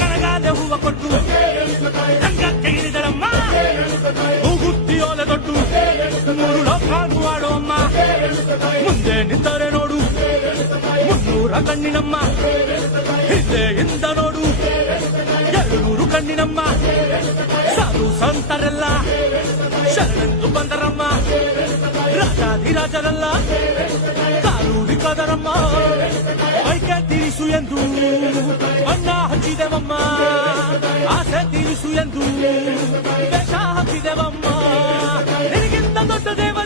ಕಣಗಾದೆ ಹೂವ ಕೊಟ್ಟು ರಂಗಕ್ಕೆ ಇಳಿದರಮ್ಮ ಹೂಗುತ್ತಿಯೋಲೆ ದೊಡ್ಡು ಮೂರು ಲೋಕಾನು ಆಡೋ ಅಮ್ಮ ಮುಂದೆ ನಿಂತರೆ ನೋಡು 300 ಕಣ್ಣಿನಮ್ಮ ಹಿಂದೆಯಿಂದ ನೋಡು 200 ಕಣ್ಣಿನಮ್ಮ ಸಾಧು ಸಂತರೆಲ್ಲ ಶರಣೆಂದು ಬಂದರಮ್ಮ ರಾಜಾಧಿರಾಜರೆಲ್ಲ ಕಾಲೂರಿ ಕದರಮ್ಮ ಐಕೆ ತೀರಿಸು ಎಂದು ಬಣ್ಣ ಹಚ್ಚಿದೆವಮ್ಮ ಆಸೆ ತೀರಿಸು ಎಂದು ವೇಷ ಹಾಕಿದೆವಮ್ಮ ನಿನಗಿಂತ ದೊಡ್ಡ ದೇವ